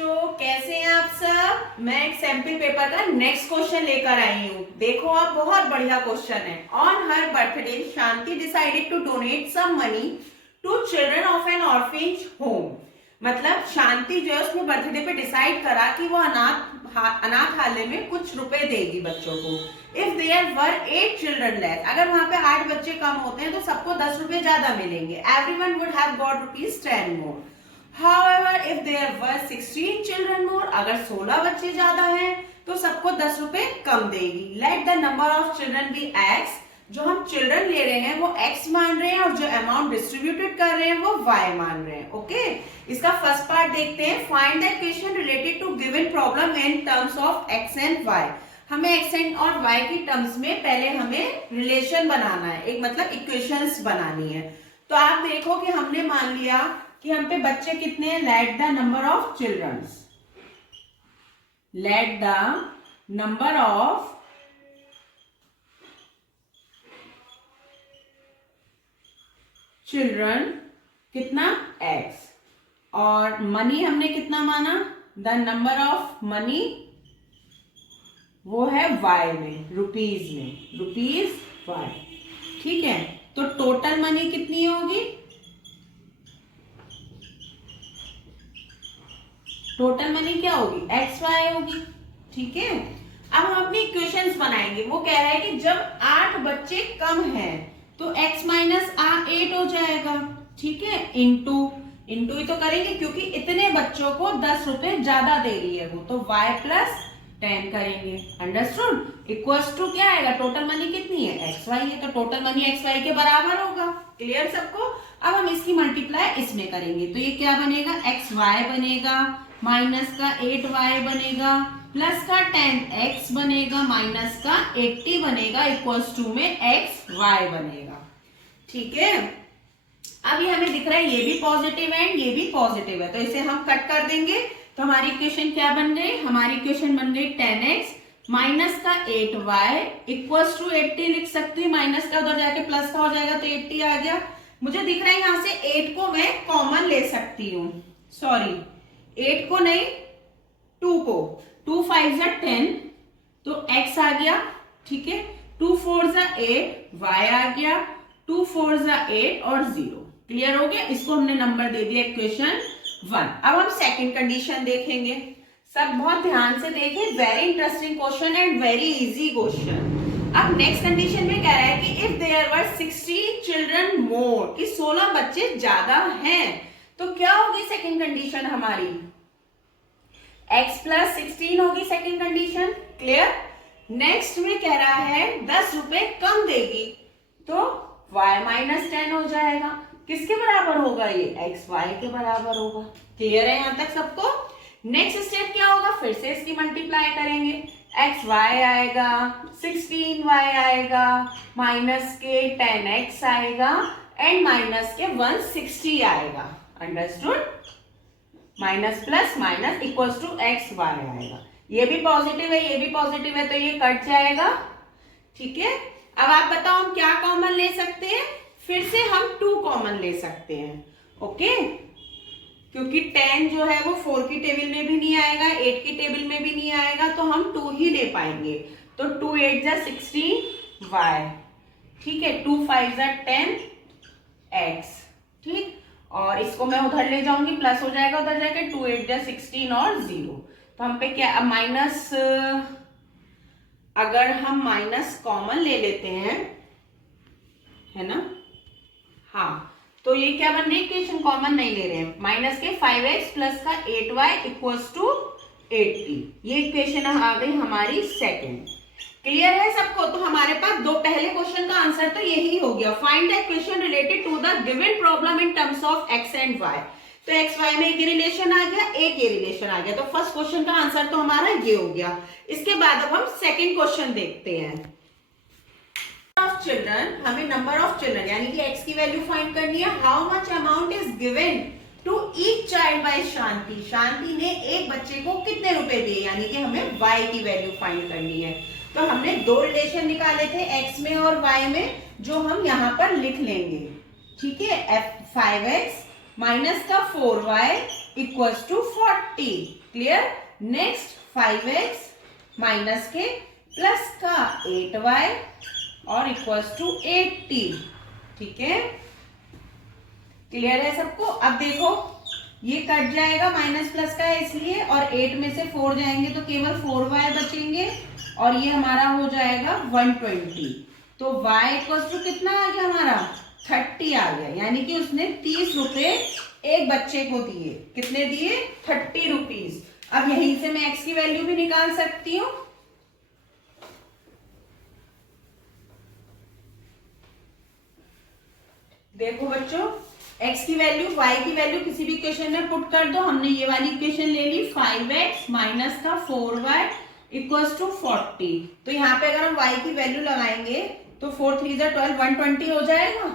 बच्चों, कैसे हैं आप सब। मैं एक सैंपल पेपर का नेक्स्ट क्वेश्चन लेकर आई हूँ। देखो आप, बहुत बढ़िया क्वेश्चन है। On her birthday Shanti decided to donate some money to children of an orphanage home. मतलब शांति जो है उसने बर्थडे पे डिसाइड करा कि वो अनाथालय में कुछ रुपए देगी बच्चों को। If there were 8 children less, अगर वहां पे 8 बच्चे कम होते हैं तो सबको 10 रुपए ज्यादा मिलेंगे। Everyone would have got ₹10 more. However, if there were 16 children more, अगर 16 बच्चे ज्यादा हैं तो सबको 10 रुपए कम देगी। Let the number of children be x। जो हम चिल्ड्रन ले रहे हैं वो x मान रहे हैं और जो अमाउंट डिस्ट्रीब्यूटेड कर रहे हैं वो y मान रहे हैं। ओके, इसका फर्स्ट पार्ट देखते हैं। Find the equation related to given problem in terms of x and y। हमें x एंड और y की टर्म्स में पहले हमें रिलेशन बनाना है, एक मतलब इक्वेशंस बनानी है। तो आप देखो कि हमने मान लिया कि हम पे बच्चे कितने हैं। Let the number of childrens, let the number of children कितना x, और मनी हमने कितना माना, द नंबर ऑफ मनी वो है y में, रुपीज में, ₹y। ठीक है, तो टोटल मनी कितनी होगी, टोटल मनी क्या होगी, XY होगी। ठीक है, अब हम अपनी इक्वेशंस बनाएंगे। वो कह रहा है कि जब 8 बच्चे कम हैं तो x माइनस 8 हो जाएगा। ठीक है, इंटू ही तो करेंगे क्योंकि इतने बच्चों को 10 रुपए ज्यादा दे रही है वो, तो y प्लस 10 करेंगे। अंडरस्टूड। इक्वल्स टू क्या आएगा, टोटल मनी कितनी है, XY है, तो टोटल मनी XY के बराबर होगा। क्लियर सबको। अब हम इसकी मल्टीप्लाई इसमें करेंगे तो ये क्या बनेगा, XY बनेगा, माइनस का 8y बनेगा, प्लस का 10x बनेगा, माइनस का 80 बनेगा, इक्वल्स टू में XY बनेगा। ठीक है, अब ये हमें दिख रहा है ये भी पॉजिटिव है ये भी पॉजिटिव है, तो इसे हम कट कर देंगे। तो हमारी इक्वेशन क्या बन गई, हमारी इक्वेशन बन गई 10x माइनस का 8y इक्वल्स टू 80 लिख सकती हूँ। माइनस का उधर जाके प्लस का हो जाएगा तो 80 आ गया। मुझे दिख रहा है यहाँ से 8 को मैं कॉमन ले सकती हूँ, सॉरी 8 को नहीं 2 को, 2 5 जा 10 तो x आ गया। ठीक है, 2 4 जा 8 y आ गया, 2 4 जा 8 और 0। क्लियर हो गया, इसको हमने नंबर दे दिया इक्वेशन 1। अब हम सेकंड कंडीशन देखेंगे। सब बहुत ध्यान से देखें, very interesting question and very easy question. अब नेक्स्ट कंडीशन में कह रहा है कि if there were 60 children more, कि 16 बच्चे ज्यादा हैं, तो क्या होगी सेकंड कंडीशन हमारी, x प्लस 16 होगी सेकंड कंडीशन। क्लियर। नेक्स्ट में कह रहा है 10 रुपए कम देगी तो y माइनस 10 हो जाएगा। किसके बराबर होगा ये, XY के बराबर होगा। क्लियर है यहां तक सबको। नेक्स्ट स्टेप क्या होगा, फिर से इसकी मल्टीप्लाई करेंगे। XY आएगा, 16y आएगा, माइनस के 10x आएगा एंड माइनस के 160 आएगा। Understood. Minus plus minus equals to XY आएगा। ये भी पॉजिटिव है ये भी पॉजिटिव है तो ये कट जाएगा। ठीक है, अब आप बताओ हम क्या कॉमन ले सकते हैं, फिर से हम 2 कॉमन ले सकते हैं। ओके, क्योंकि 10 जो है वो 4 की टेबल में भी नहीं आएगा, 8 की टेबल में भी नहीं आएगा, तो हम 2 ही ले पाएंगे। तो 2 8 जा 16y, ठीक है, 2 5 जा 10x। ठीक, और इसको मैं उधर ले जाऊंगी, प्लस हो जाएगा उधर जाके, 2 8 जा 16 और 0। तो हम पे क्या, अब माइनस, अगर हम माइनस कॉमन ले लेते हैं, है ना, हाँ, तो ये क्या बन रही है, इक्वेशन कॉमन नहीं ले रहे हैं। माइनस के 5x प्लस का 8y इक्वल्स टू 80, ये इक्वेशन आ गई हमारी सेकंड। क्लियर है सबको। तो हमारे पास दो पहले क्वेश्चन का आंसर तो यही हो गया। Find the equation related to the given problem in terms of x and y। तो x y में एक रिलेशन आ गया, एक ये रिलेशन आ गया, तो फर्स्ट क्वेश्चन का आंसर तो हमारा ये हो गया। इसके बाद अब हम सेकंड क्वेश्चन देखते हैं। ऑफ चिल्ड्रन, हमें नंबर ऑफ चिल्ड्रन यानी कि x की वैल्यू फाइंड करनी है। How much amount is given to each child by Shanti. Shanti ने एक बच्चे को कितने रुपए दिए, यानी कि हमें y की वैल्यू फाइंड करनी है। तो हमने दो रिलेशन निकाले थे x में और y में, जो हम यहाँ पर लिख लेंगे। ठीक है, 5x माइनस का 4y equals to 40। Clear. Next 5x minus के प्लस का 8y और इक्वल्स टू 80। ठीक है, क्लियर है सबको। अब देखो ये कट जाएगा, माइनस प्लस का है इसलिए, और 8 में से 4 जाएंगे तो केवल 4y बचेंगे और ये हमारा हो जाएगा 120। तो y इक्वल्स टू कितना आ गया हमारा 30 आ गया, यानी कि उसने 30 रुपए एक बच्चे को दिए। कितने दिए 30 रुपीज। अब यहीं से मैं x की वैल्यू भी निकाल सकती हूँ। देखो बच्चों, x की वैल्यू y की वैल्यू किसी भी इक्वेशन में पुट कर दो। हमने ये वाली इक्वेशन ले ली, 5x माइनस का 4y इक्वल्स टू 40। तो यहाँ पे अगर हम y की वैल्यू लगाएंगे तो 4 3 12 120 हो जाएगा।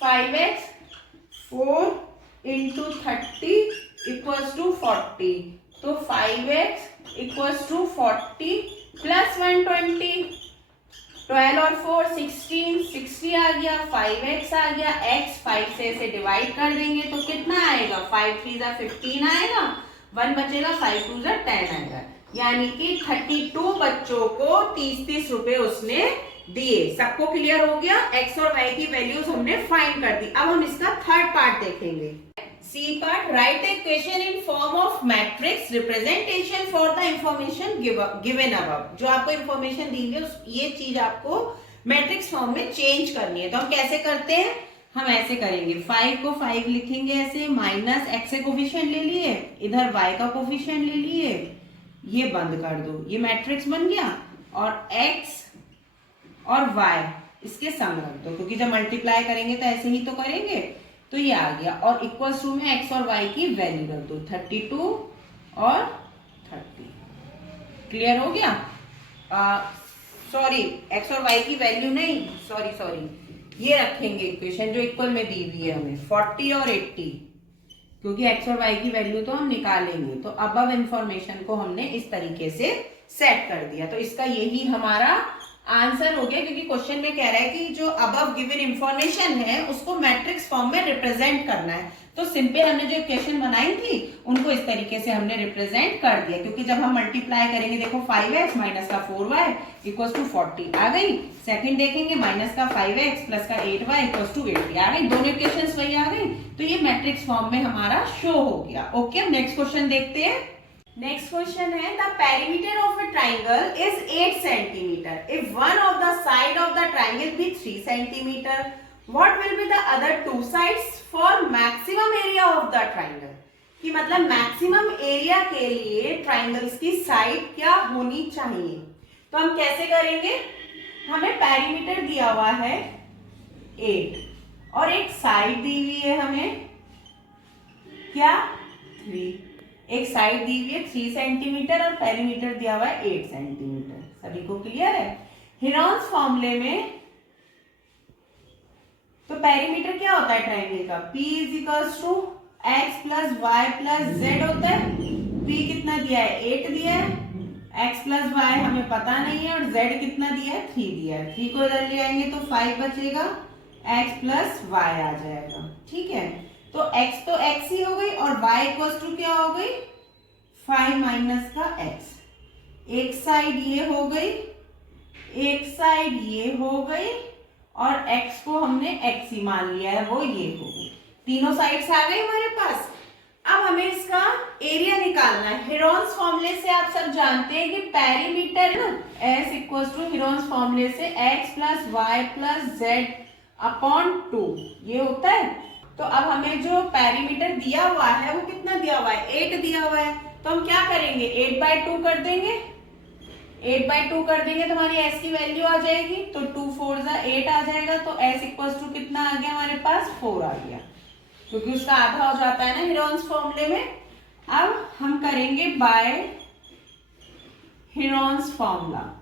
5x 4 into 30 equals to 40। तो 5x इक्वल्स टू 40 प्लस 120। 12 और 4 16, 60 आ गया, 5x आ गया, x 5 से इसे डिवाइड कर देंगे तो कितना आएगा 5 3 15 आएगा, 1 बचेगा, 5 2 10 आएगा। यानी कि 32 बच्चों को 30 रुपए उसने दिए। सबको क्लियर हो गया। x और y की वैल्यूज हमने फाइंड कर दी। अब हम इसका थर्ड पार्ट देखेंगे। C part, write a question in form of matrix representation for the information given above. जो आपको इंफॉर्मेशन दी है ये चीज आपको मैट्रिक्स फॉर्म में चेंज करनी है। तो हम कैसे करते हैं, हम ऐसे करेंगे, 5 को 5 लिखेंगे ऐसे, माइनस x से कोफिशिएंट ले लिए, इधर y का कोफिशिएंट ले लिए, ये बंद कर दो, ये मैट्रिक्स बन गया। और x और y इसके सम रख दो, क्योंकि जब मल्टीप्लाई करेंगे तो ऐसे ही तो करेंगे। तो ये आ गया और इक्वल्स टू में x और y की वैल्यू रख दो, 32 और 30। क्लियर हो गया। सॉरी, x और y की वैल्यू नहीं, सॉरी ये रखेंगे इक्वेशन जो इक्वल में दी हुई है हमें, 40 और 80, क्योंकि x और y की वैल्यू तो हम निकालेंगे। तो अबव इंफॉर्मेशन को हमने इस तरीके से सेट कर दिया। तो इसका यही हमारा आंसर हो गया, क्योंकि क्वेश्चन में कह रहा है कि जो अबव गिवन इंफॉर्मेशन है उसको मैट्रिक्स फॉर्म में रिप्रेजेंट करना है। तो सिंपल हमने जो इक्वेशन बनाई थी उनको इस तरीके से हमने रिप्रेजेंट कर दिया, क्योंकि जब हम मल्टीप्लाई करेंगे, देखो 5x माइनस का 4y इक्वल्स टू 40 आ गई। सेकंड देखेंगे, माइनस का 5x प्लस का 8y इक्वल्स टू 80 आ गई। दोनों इक्वेशंस वही आ गई। तो ये मैट्रिक्स फॉर्म में हमारा शो हो गया। ओके, नेक्स्ट क्वेश्चन देखते हैं। नेक्स्ट क्वेश्चन है, the perimeter of a triangle is 8 centimetre if one of the side of the triangle be 3 centimetre, what will be the other 2 sides for maximum area of the triangle. कि मतलब maximum area के लिए triangles की side क्या होनी चाहिए। तो हम कैसे करेंगे, हमें पेरीमीटर दिया हुआ है 8 और एक साइड दी हुई है हमें क्या 3। एक साइड दी हुई है 3 सेंटीमीटर और पेरीमीटर दिया हुआ है 8 सेंटीमीटर। सभी को क्लियर है। हेरोन्स फॉर्मूले में तो पेरीमीटर क्या होता है ट्राइंगल का, P is equals to x plus Y plus Z होता है। P कितना दिया है 8 दिया है, x प्लस वाई हमें पता नहीं है, और z कितना दिया है 3 दिया है। 3 को इधर ले आएंगे तो 5 बचेगा, x प्लस वाई आ जाएगा। ठीक है, तो x तो x ही हो गई और y इक्वल्स टू क्या हो गई 5 माइनस का x। एक साइड ये हो गई, एक साइड ये हो गई, और x को हमने x ही मान लिया है, वो ये हो गई। तीनों साइड्स आ गई हमारे पास। अब हमें इसका एरिया निकालना है। हेरोन्स फॉर्मूले से आप सब जानते हैं कि पेरीमीटर ना s इक्वल्स टू हेरोन्स फॉर्मूले से x plus Y plus Z upon 2 ये होता है। तो अब हमें जो पेरीमीटर दिया हुआ है वो कितना दिया हुआ है 8 दिया हुआ है। तो हम क्या करेंगे 8/2 कर देंगे। 8/2 कर देंगे तो हमारी s की वैल्यू आ जाएगी। तो 2 4 8 आ जाएगा। तो s इक्वल्स टू कितना आ गया हमारे पास 4 आ गया, क्योंकि उसका आधा हो जाता है ना हेरोन्स फॉर्मूले में। अब हम करेंगे बाय हेरोन्स फॉर्मूला।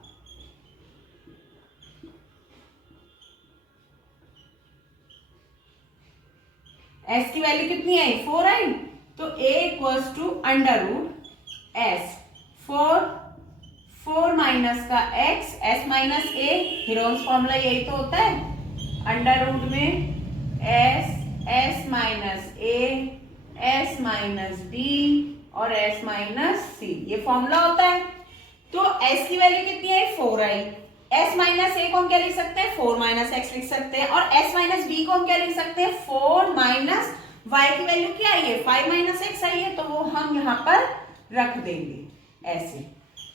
s की वैल्यू कितनी आई 4 आई। तो a equals to under root s 4 minus का x s minus a, Heron's formula यही तो होता है। अंडर रूट में s minus a s minus b और s माइनस c, ये फॉर्मूला होता है। तो s की वैल्यू कितनी है 4 आई, s माइनस a को हम क्या लिख सकते हैं 4 माइनस x लिख सकते हैं, और s माइनस b को हम क्या लिख सकते हैं 4 माइनस y की वैल्यू क्या आई है 5 माइनस x आई है, तो वो हम यहाँ पर रख देंगे ऐसे,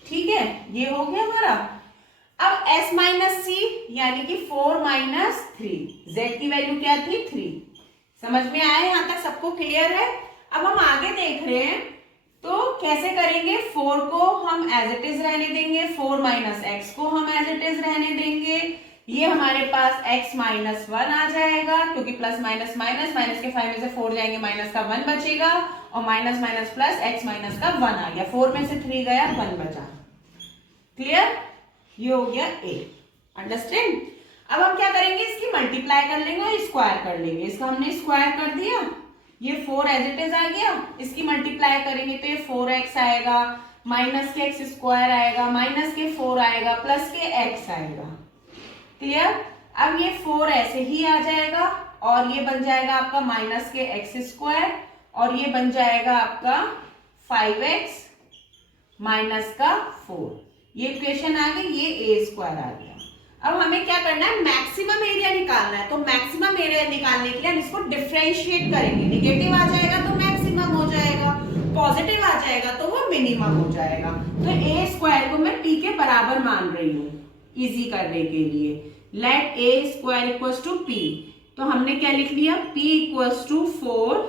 ठीक है, ये हो गया हमारा। अब s माइनस c यानी कि 4 माइनस 3, z की वैल्यू क्या थी 3, समझ में आया यहाँ तक सबको क्लियर है। अब हम आगे देख रहे हैं तो कैसे करेंगे, 4 को हम एज इट इज रहने देंगे, 4 माइनस एक्स को हम एज इट इज रहने देंगे, ये हमारे पास x माइनस 1 आ जाएगा, क्योंकि प्लस माइनस माइनस, माइनस के 5 में से 4 जाएंगे, माइनस का 1 बचेगा, और minus minus plus x minus का 1 आ गया, 4 में से 3 गया 1 बचा, क्लियर, ये हो गया a, अंडरस्टैंड। अब हम क्या करेंगे, इसकी मल्टीप्लाई कर लेंगे और स्क्वायर कर लेंगे, इसका हमने स्क्वायर कर दिया, ये 4 एज इट इज आ गया, इसकी मल्टीप्लाई करेंगे तो ये 4x आएगा, माइनस के x स्क्वायर आएगा, माइनस के 4 आएगा, प्लस के x आएगा, क्लियर। अब ये 4 ऐसे ही आ जाएगा और ये बन जाएगा आपका माइनस के x स्क्वायर, और ये बन जाएगा आपका 5x माइनस का 4, ये इक्वेशन आ गई, ये a स्क्वायर आ गया। अब हमें क्या करना है, मैक्सिमम एरिया निकालना है, तो मैक्सिमम एरिया निकालने के लिए हम इसको डिफरेंशिएट करेंगे, निगेटिव आ जाएगा तो मैक्सिमम हो जाएगा, पॉजिटिव आ जाएगा तो वो मिनिमम हो जाएगा। तो a स्क्वायर को मैं p के बराबर मान रही हूँ इजी करने के लिए, let a square equals to p, तो हमने क्या लिख लिया p इक्वल्स टू 4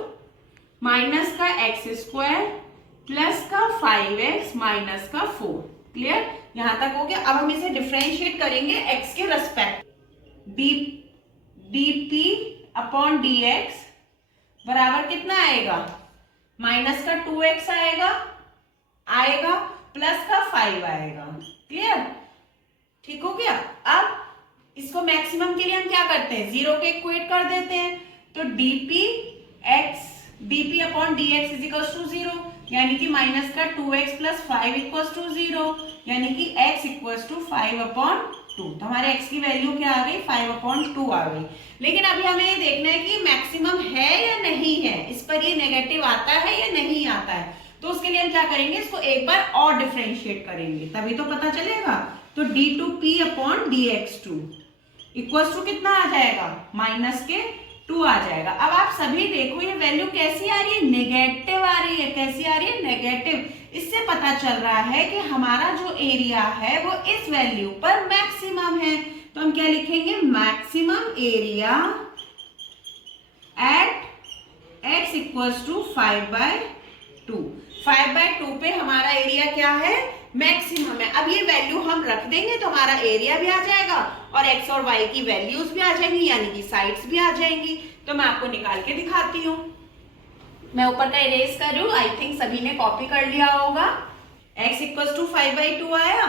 माइनस का x स्क्वायर प्लस का 5x माइनस का 4, क्लियर, यहां तक हो गया। अब हम इसे डिफरेंशिएट करेंगे x के रेस्पेक्ट, dp अपॉन dx बराबर कितना आएगा, माइनस का 2x आएगा प्लस का 5 आएगा, क्लियर, ठीक हो गया। अब इसको मैक्सिमम के लिए हम क्या करते हैं, 0 के इक्वेट कर देते हैं, तो dp upon dx is equal to 0, यानी कि माइनस का 2x प्लस 5 इक्वल टू 0, यानी कि x इक्वल टू 5 अपॉन 2, तो हमारे x की वैल्यू क्या आ गई 5 अपॉन 2 आ गई। लेकिन अभी हमें ये देखना है कि मैक्सिमम है या नहीं है, इस पर ये नेगेटिव आता है या नहीं आता है, तो उसके लिए हम क्या करेंगे, इसको एक बार और डिफरेंशिएट करेंगे तभी तो पता चलेगा। तो d2p upon dx2 equal to कितना आ जाएगा, माइनस के 2 आ जाएगा। अब आप सभी देखो ये वैल्यू कैसी आ रही है, नेगेटिव आ रही है, कैसी आ रही है, नेगेटिव। इससे पता चल रहा है कि हमारा जो एरिया है वो इस वैल्यू पर मैक्सिमम है, तो हम क्या लिखेंगे, maximum area at x equals to 5/2, 5/2 पे हमारा एरिया क्या है, मैक्सिमम है। अब ये वैल्यू हम रख देंगे तो हमारा एरिया भी आ जाएगा और x और y की वैल्यूज भी आ जाएंगी, यानी कि साइड्स भी आ जाएंगी। तो मैं आपको निकाल के दिखाती हूँ, मैं ऊपर का इरेज कर रही हूँ, आई थिंक सभी ने कॉपी कर लिया होगा। x इक्वल्स टू 5/2 आया,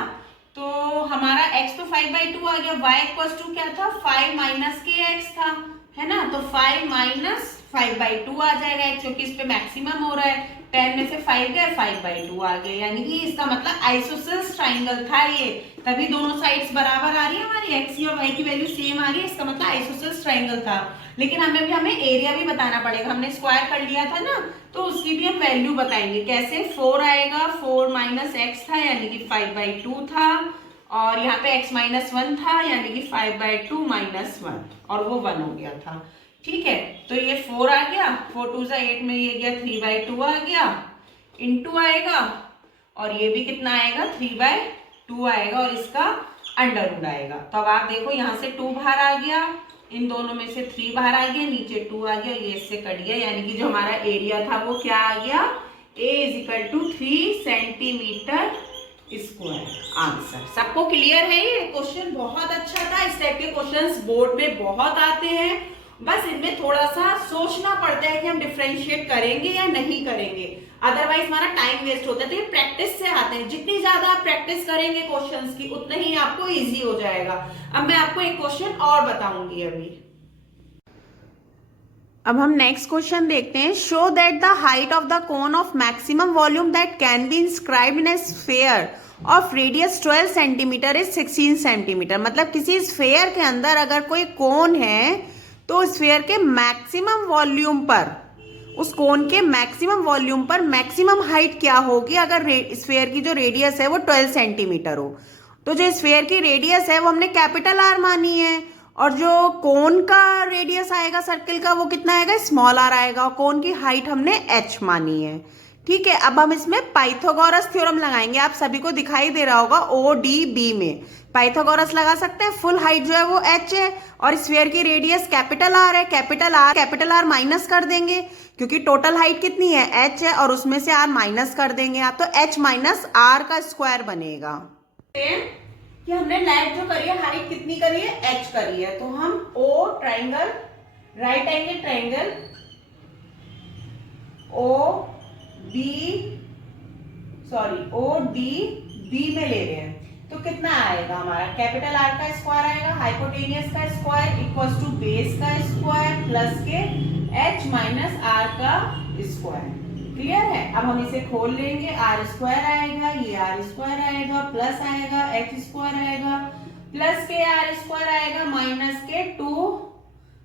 तो हमारा x तो 5/2 आ गया, y इक्वल्स टू क्या था 5 माइनस के x था, है ना, तो 5 माइनस 5/2 आ जाएगा x, क्योंकि इस पे मैक्सिमम हो रहा है, 10 में से 5 गए 5/2 आ गए, यानी कि इसका मतलब आइसोसेलेस ट्राइंगल था ये, तभी दोनों साइड्स बराबर आ रही है, हमारी x और y की वैल्यू सेम आ रही है, इसका मतलब आइसोसेलेस ट्राइंगल था। लेकिन हमें एरिया भी बताना पड़ेगा, हमने स्क्वायर कर लिया था ना, तो उसकी भी हम वैल्यू बताएंगे कैसे। 4 आएगा, 4 माइनस एक्स था यानी कि 5/2 था, और यहाँ पे x माइनस 1 था यानी कि 5/2 माइनस 1, और वो 1 हो गया था, ठीक है। तो ये 4 आ गया, 4 2 8 में ये गया 3/2 आ गया, इनटू आएगा, और ये भी कितना आएगा 3/2 आएगा, और इसका अंडर रूट आएगा। तो अब आप देखो यहाँ से 2 बाहर आ गया, इन दोनों में से 3 बाहर आ गया, नीचे 2 आ गया, ये इससे कट गया, यानी कि जो हमारा एरिया था वो क्या आ गया, a is 3 centimetre square. Answer सबको क्लियर है, ये क्वेश्चन बहुत अच्छा था, इस टाइप के क्वेश्चंस बोर्ड में बहुत आते हैं, बस इनमें थोड़ा सा सोचना पड़ता है कि हम डिफरेंशिएट करेंगे या नहीं करेंगे, अदरवाइज हमारा टाइम वेस्ट होता है। तो ये प्रैक्टिस से आते हैं, जितनी ज्यादा आप प्रैक्टिस करेंगे क्वेश्चंस की उतना ही आपको इजी हो जाएगा। अब मैं आपको एक क्वेश्चन और बताऊंगी अभी। अब हम नेक्स्ट क्वेश्चन देखते हैं। Show that the height of the cone of maximum volume that can be inscribed in A sphere of radius 12 centimetre is 16 centimetre. मतलब किसी स्फीयर के अंदर अगर कोई कोन है तो स्फीयर के मैक्सिमम वॉल्यूम पर उस कोन के मैक्सिमम वॉल्यूम पर मैक्सिमम हाइट क्या होगी अगर स्फेयर की जो रेडियस है वो 12 सेंटीमीटर हो। तो जो स्फेयर की रेडियस है वो हमने कैपिटल आर मानी है, और जो कोन का रेडियस आएगा सर्कल का वो कितना आएगा, स्मॉल आर आएगा, और कोन की हाइट हमने एच मानी है। ठीक है, अब हम इसमें पाइथागोरस थ्योरम लगाएंगे। आप सभी को दिखाई दे रहा होगा ओ डी बी में पाइथागोरस लगा सकते हैं। फुल हाइट जो है वो एच है और स्फीयर की रेडियस कैपिटल आर है। कैपिटल आर माइनस कर देंगे क्योंकि टोटल हाइट कितनी है, एच है, और उसमें से आर माइनस कर देंगे आप, तो एच माइनस आर का स्क्वायर बनेगा। कि हमने लाइट जो करी है, हाइट कितनी करी है, एच करी है, तो हम O triangle, right angle triangle O D B में ले रहे हैं, तो कितना आएगा हमारा, कैपिटल आर का स्क्वायर आएगा, हाइपोटेनियस का स्क्वायर इक्वल्स टू बेस का स्क्वायर प्लस के एच माइनस आर का स्क्वायर। क्लियर है? अब हम इसे खोल लेंगे, आर स्क्वायर आएगा, ये आर स्क्वायर आएगा, प्लस आएगा एच स्क्वायर आएगा, प्लस के आर स्क्वायर आएगा, माइनस के 2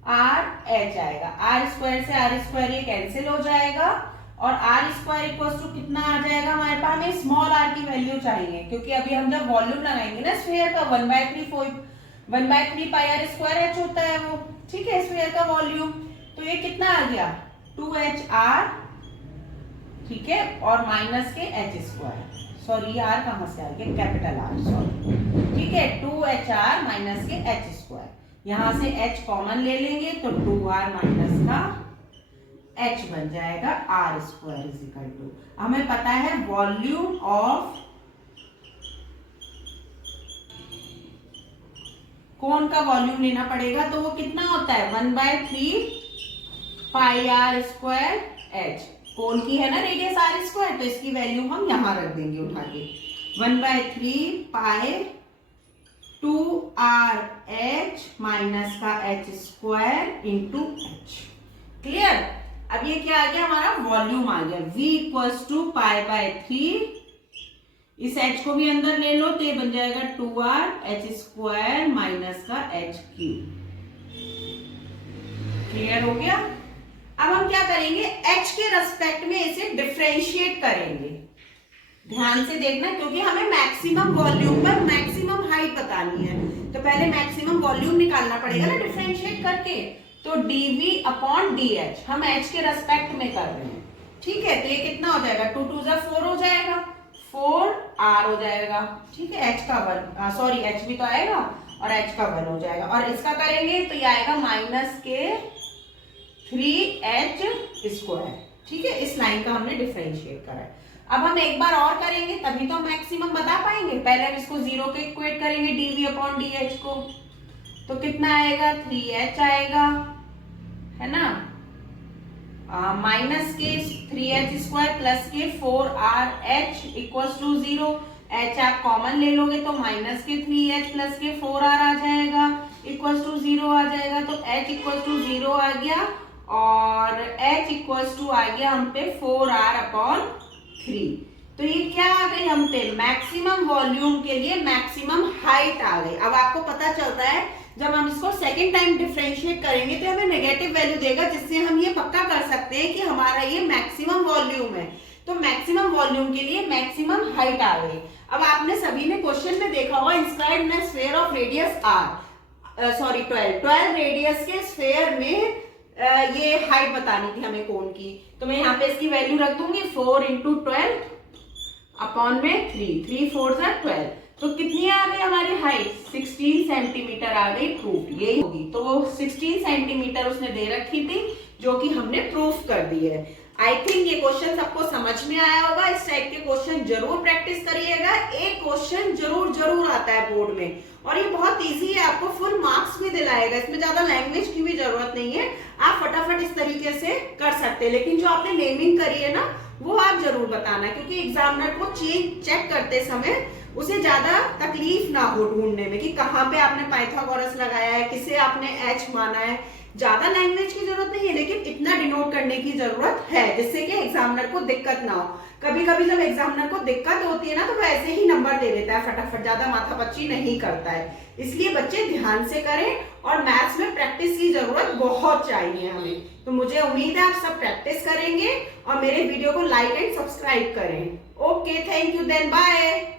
आर एच आएगा। आर स्क्वायर से आर स्क्वायर ये कैंसिल हो जाएगा और आर स्क्वायर इक्वल्स टू कितना आ जाएगा हमारे पास, हमें स्मॉल आर की वैल्यू चाहिए क्योंकि अभी हम जब वॉल्यूम लगाएंगे ना स्फीयर का 1/3 पाई आर स्क्वायर एच होता है वो। ठीक है, स्फीयर का वॉल्यूम, तो ये कितना आ गया 2h आर, ठीक है, और माइनस के एच स्क्वायर, सॉरी आर कहां से आ गया, कैपिटल आर, सॉरी, ठीक है, 2h आर माइनस के एच स्क्वायर, यहां से h कॉमन ले लेंगे तो 2r माइनस का h बन जाएगा R square is equal to, हमें पता है वॉल्यूम ऑफ कोन का वॉल्यूम लेना पड़ेगा, तो वो कितना होता है 1/3 पाई आर स्क्वायर एच। कोन की है ना रेडियस आर स्क्वायर, तो इसकी वैल्यू हम यहां रख देंगे उठा के, 1/3 पाई 2r एच माइनस का H square into H. Clear? अब ये क्या आ गया हमारा वॉल्यूम आ गया, v इक्वल्स टू π/3, इस h को भी अंदर ले लो तो ये बन जाएगा 2r एच स्क्वायर माइनस का एच क्यूब। क्लियर हो गया? अब हम क्या करेंगे, h के रेस्पेक्ट में इसे डिफरेंशिएट करेंगे। ध्यान से देखना क्योंकि हमें मैक्सिमम वॉल्यूम पर मैक्सिमम हाइट बतानी है, तो पहले मैक्सिमम वॉल्यूम निकालना पड़ेगा ना डिफरेंशिएट करके, तो dv अपॉन dh हम h के रेस्पेक्ट में कर रहे हैं। ठीक है, तो ये कितना हो जाएगा, 2 2 4 हो जाएगा, 4r हो जाएगा। ठीक है, h का 1, सॉरी h भी तो आएगा और h का 1 हो जाएगा, और इसका करेंगे तो ये आएगा माइनस के 3h स्क्वायर। ठीक है, इस लाइन का हमने डिफरेंशिएट करा है। अब हम एक बार और करेंगे तभी तो मैक्सिमम बता पाएंगे। पहले हम इसको 0 के इक्वेट करेंगे dv अपॉन dh को, तो कितना आएगा 3h आएगा, है ना, माइनस के 3h स्क्वायर प्लस के 4rh इक्वल्स टू 0, h आप कॉमन ले लोगे तो माइनस के 3h प्लस के 4r आ जाएगा इक्वल्स टू 0 आ जाएगा, तो h इक्वल्स टू 0 आ गया और h इक्वल्स टू आ गया हम पे 4r अपॉन 3। तो ये क्या आ गई हम पे, मैक्सिमम वॉल्यूम के लिए मैक्सिमम हाइट आ गई। अब आपको पता चलता है जब हम इसको सेकेंड टाइम डिफरेंशिएट करेंगे तो हमें नेगेटिव वैल्यू देगा, जिससे हम ये पक्का कर सकते हैं कि हमारा ये मैक्सिमम वॉल्यूम है। तो मैक्सिमम वॉल्यूम के लिए मैक्सिमम हाइट आ गई। अब आपने सभी ने क्वेश्चन में देखा होगा, inscribe in sphere of radius R, sorry 12 radius के स्फीयर में ये हाइट बतानी थी हमें कोन की, तो मैं यहाँ पे इसकी वैल्यू रख दूंगी 4 इंटू 12 अपॉन में 3 4 12, तो कितनी आ गई हमारी हाइट, 16 सेंटीमीटर आ गई, प्रूफ यही होगी। तो वो 16 सेंटीमीटर उसने दे रखी थी जो कि हमने प्रूफ कर दी है। आई थिंक ये क्वेश्चन सबको समझ में आया होगा। इस टाइप के क्वेश्चन जरूर प्रैक्टिस करिएगा, एक क्वेश्चन जरूर आता है बोर्ड में और ये बहुत इजी है, आपको फुल मार्क्स भी दिलाएगा, इसमें ज्यादा लैंग्वेज की भी जरूरत नहीं है, आप फटाफट इस तरीके से कर सकते हैं। लेकिन जो आपने नेमिंग करी है ना वो आप जरूर बताना, क्योंकि एग्जामिनर को चेक करते समय उसे ज्यादा तकलीफ ना हो ढूंढने में कि कहाँ पे आपने पाइथागोरस लगाया है, किसे आपने h माना है। ज्यादा लैंग्वेज की जरूरत नहीं है, लेकिन इतना डिनोट करने की जरूरत है जिससे कि एग्जामिनर को दिक्कत ना हो। कभी कभी जब एग्जामिनर को दिक्कत होती है ना, तो वह ऐसे ही नंबर दे देता है फटाफट, ज्यादा माथापच्ची नहीं करता है। इसलिए बच्चे ध्यान से करें, और मैथ्स में प्रैक्टिस की जरूरत बहुत चाहिए हमें। तो मुझे उम्मीद है आप सब प्रैक्टिस करेंगे और मेरे वीडियो को लाइक एंड सब्सक्राइब करें। Okay, thank you, then bye.